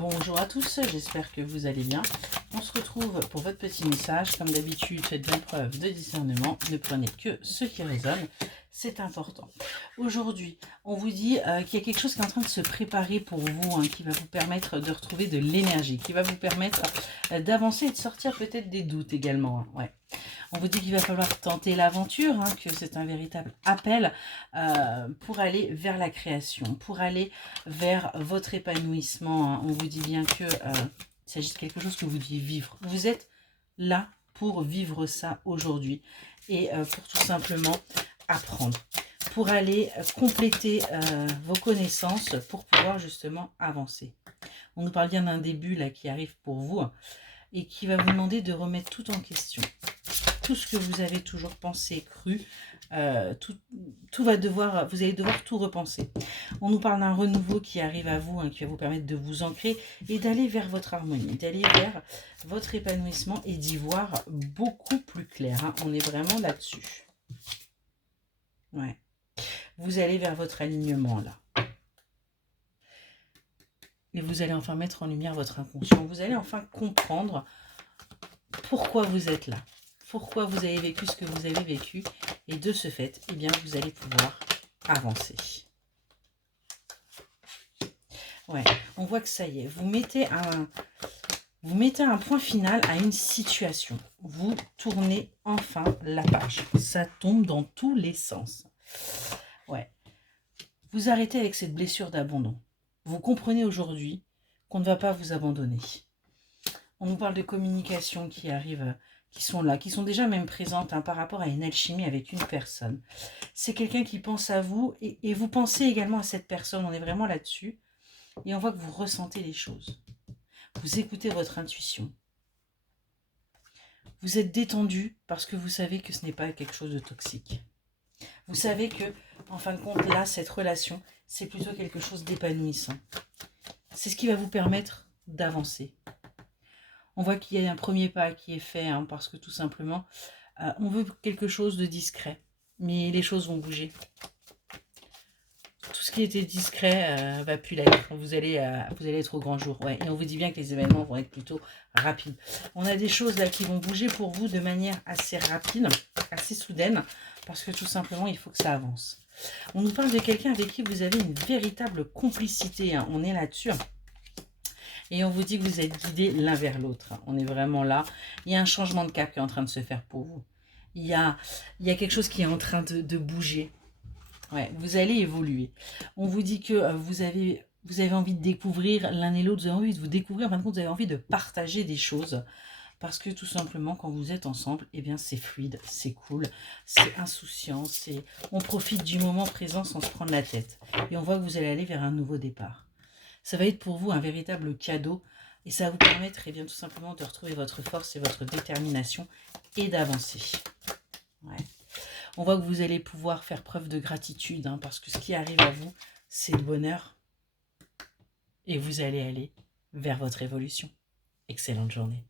Bonjour à tous, j'espère que vous allez bien. On se retrouve pour votre petit message. Comme d'habitude, faites bien preuve de discernement. Ne prenez que ce qui résonne, c'est important. Aujourd'hui, on vous dit qu'il y a quelque chose qui est en train de se préparer pour vous, qui va vous permettre de retrouver de l'énergie, qui va vous permettre d'avancer et de sortir peut-être des doutes également. Ouais. On vous dit qu'il va falloir tenter l'aventure, que c'est un véritable appel pour aller vers la création, pour aller vers votre épanouissement. On vous dit bien que il s'agit de quelque chose que vous devez vivre. Vous êtes là pour vivre ça aujourd'hui et pour tout simplement apprendre, pour aller compléter vos connaissances, pour pouvoir justement avancer. On nous parle bien d'un début là qui arrive pour vous et qui va vous demander de remettre tout en question. Tout ce que vous avez toujours pensé, cru, tout va devoir, vous allez devoir tout repenser. On nous parle d'un renouveau qui arrive à vous, qui va vous permettre de vous ancrer et d'aller vers votre harmonie, d'aller vers votre épanouissement et d'y voir beaucoup plus clair. On est vraiment là-dessus. Ouais. Vous allez vers votre alignement là. Et vous allez enfin mettre en lumière votre inconscient. Vous allez enfin comprendre pourquoi vous êtes là. Pourquoi vous avez vécu ce que vous avez vécu. Et de ce fait, eh bien, vous allez pouvoir avancer. Ouais, on voit que ça y est. Vous mettez un point final à une situation. Vous tournez enfin la page. Ça tombe dans tous les sens. Ouais. Vous arrêtez avec cette blessure d'abandon. Vous comprenez aujourd'hui qu'on ne va pas vous abandonner. On nous parle de communication qui arrive, qui sont là, qui sont déjà même présentes par rapport à une alchimie avec une personne. C'est quelqu'un qui pense à vous et vous pensez également à cette personne. On est vraiment là-dessus. Et on voit que vous ressentez les choses. Vous écoutez votre intuition. Vous êtes détendu parce que vous savez que ce n'est pas quelque chose de toxique. Vous savez que, en fin de compte, là, cette relation, c'est plutôt quelque chose d'épanouissant. C'est ce qui va vous permettre d'avancer. On voit qu'il y a un premier pas qui est fait, parce que tout simplement, on veut quelque chose de discret. Mais les choses vont bouger. Tout ce qui était discret va plus l'être. Vous allez être au grand jour. Ouais. Et on vous dit bien que les événements vont être plutôt rapides. On a des choses là qui vont bouger pour vous de manière assez rapide, assez soudaine, parce que tout simplement, il faut que ça avance. On nous parle de quelqu'un avec qui vous avez une véritable complicité. On est là-dessus. Et on vous dit que vous êtes guidés l'un vers l'autre. On est vraiment là. Il y a un changement de cap qui est en train de se faire pour vous. Il y a quelque chose qui est en train de bouger. Ouais, vous allez évoluer. On vous dit que vous avez envie de découvrir l'un et l'autre. Vous avez envie de vous découvrir. En fin de compte, vous avez envie de partager des choses. Parce que tout simplement, quand vous êtes ensemble, eh bien, c'est fluide, c'est cool, c'est insouciant. On profite du moment présent sans se prendre la tête. Et on voit que vous allez aller vers un nouveau départ. Ça va être pour vous un véritable cadeau et ça va vous permettre tout simplement de retrouver votre force et votre détermination et d'avancer. Ouais. On voit que vous allez pouvoir faire preuve de gratitude parce que ce qui arrive à vous, c'est le bonheur et vous allez aller vers votre évolution. Excellente journée.